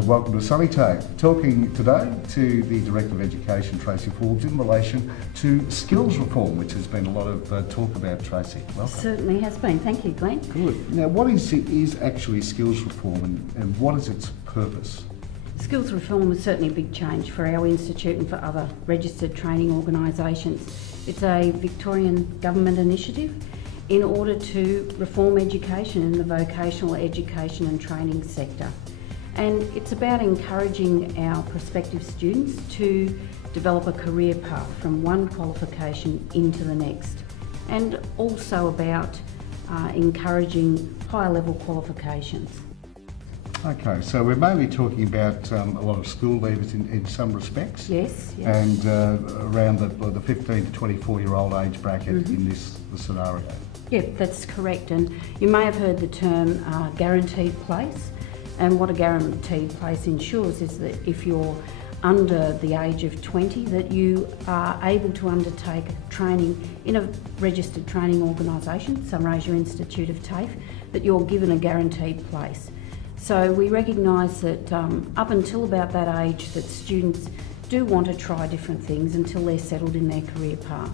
and welcome to SuniTAFE. Talking today to the Director of Education, Tracy Forbes, in relation to skills reform, which has been a lot of talk about, Tracy. Welcome. Certainly has been. Thank you, Glenn. Good. Now, what is actually skills reform and what is its purpose? Skills reform is certainly a big change for our institute and for other registered training organisations. It's a Victorian government initiative in order to reform education in the vocational education and training sector. And it's about encouraging our prospective students to develop a career path from one qualification into the next, and also about encouraging higher level qualifications. Okay, so we're mainly talking about a lot of school leavers in some respects. Yes. And around the 15 to 24-year-old age bracket in this scenario. Yeah, that's correct. And you may have heard the term guaranteed place. And what a guaranteed place ensures is that if you're under the age of 20, that you are able to undertake training in a registered training organisation, Sunraysia Institute of TAFE, that you're given a guaranteed place. So we recognise that up until about that age that students do want to try different things until they're settled in their career path.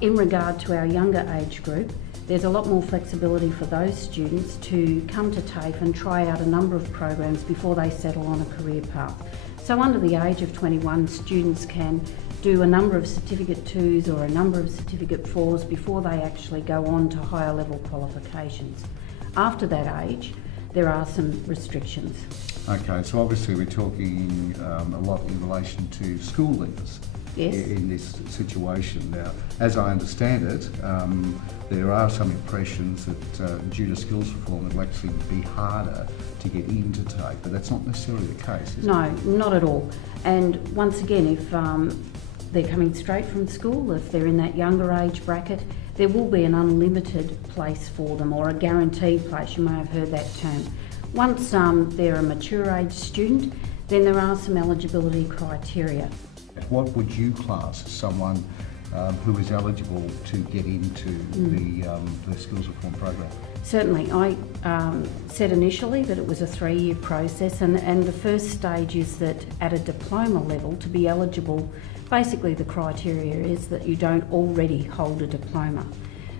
In regard to our younger age group, there's a lot more flexibility for those students to come to TAFE and try out a number of programs before they settle on a career path. So under the age of 21, students can do a number of Certificate 2s or a number of Certificate 4s before they actually go on to higher level qualifications. After that age, there are some restrictions. Okay, so obviously we're talking a lot in relation to school leavers. Yes. In this situation. Now, as I understand it, there are some impressions that due to skills reform it will actually be harder to get into TAFE, but that's not necessarily the case, is it? No, not at all. And once again, if they're coming straight from school, if they're in that younger age bracket, there will be an unlimited place for them, or a guaranteed place. You may have heard that term. Once they're a mature age student, then there are some eligibility criteria. What would you class as someone who is eligible to get into the skills reform program? Certainly. I said initially that it was a 3-year process, and the first stage is that at a diploma level, to be eligible, basically the criteria is that you don't already hold a diploma.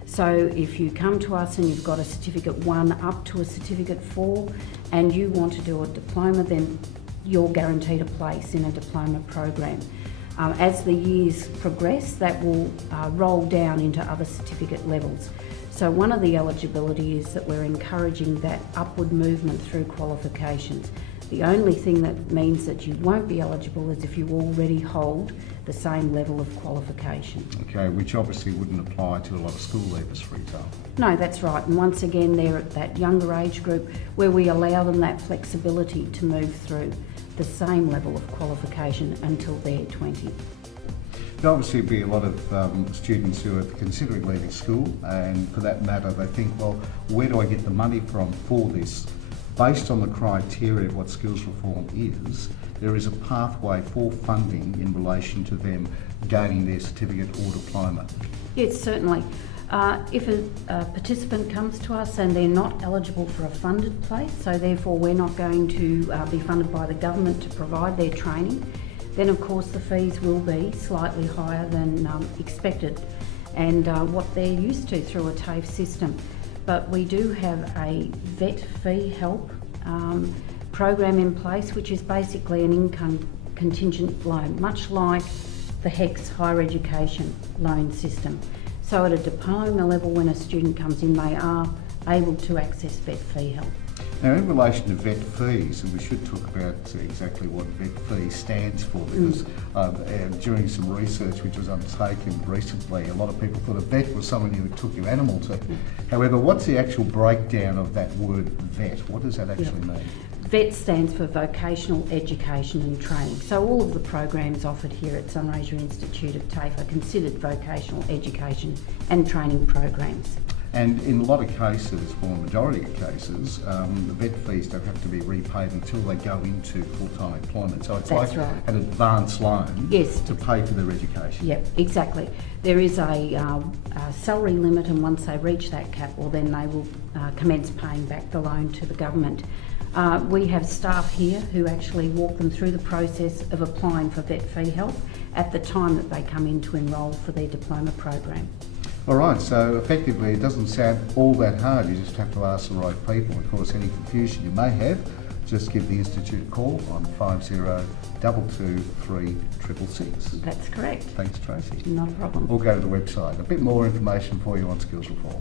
So if you come to us and you've got a Certificate 1 up to a Certificate 4 and you want to do a diploma, then you're guaranteed a place in a diploma program. As the years progress, that will roll down into other certificate levels. So one of the eligibility is that we're encouraging that upward movement through qualifications. The only thing that means that you won't be eligible is if you already hold the same level of qualification. Okay, which obviously wouldn't apply to a lot of school leavers, for example. No, that's right. And once again, they're at that younger age group where we allow them that flexibility to move through the same level of qualification until they're 20. There'll obviously be a lot of students who are considering leaving school, and for that matter they think, well, where do I get the money from for this? Based on the criteria of what skills reform is, there is a pathway for funding in relation to them gaining their certificate or diploma. Yes, certainly. If a participant comes to us and they're not eligible for a funded place, so therefore we're not going to be funded by the government to provide their training, then of course the fees will be slightly higher than expected and what they're used to through a TAFE system. But we do have a vet fee help program in place, which is basically an income contingent loan, much like the HECS higher education loan system. So at a diploma level, when a student comes in, they are able to access vet fee help. Now, in relation to vet fees, and we should talk about exactly what vet fee stands for, because during some research which was undertaken recently, a lot of people thought a vet was someone you took your animal to. However, what's the actual breakdown of that word vet? What does that actually mean? VET stands for Vocational Education and Training. So all of the programs offered here at Sunraysia Institute of TAFE are considered vocational education and training programs. And in a lot of cases, or a majority of cases, the vet fees don't have to be repaid until they go into full-time employment. So it's That's like right. an advance loan to pay for their education. Yep, exactly. There is a salary limit, and once they reach that cap, well then they will commence paying back the loan to the government. We have staff here who actually walk them through the process of applying for vet fee help at the time that they come in to enrol for their diploma program. All right, so effectively it doesn't sound all that hard, you just have to ask the right people. Of course, any confusion you may have, just give the Institute a call on 50222366. That's correct. Thanks, Tracy. Not a problem. Or go to the website. A bit more information for you on skills reform.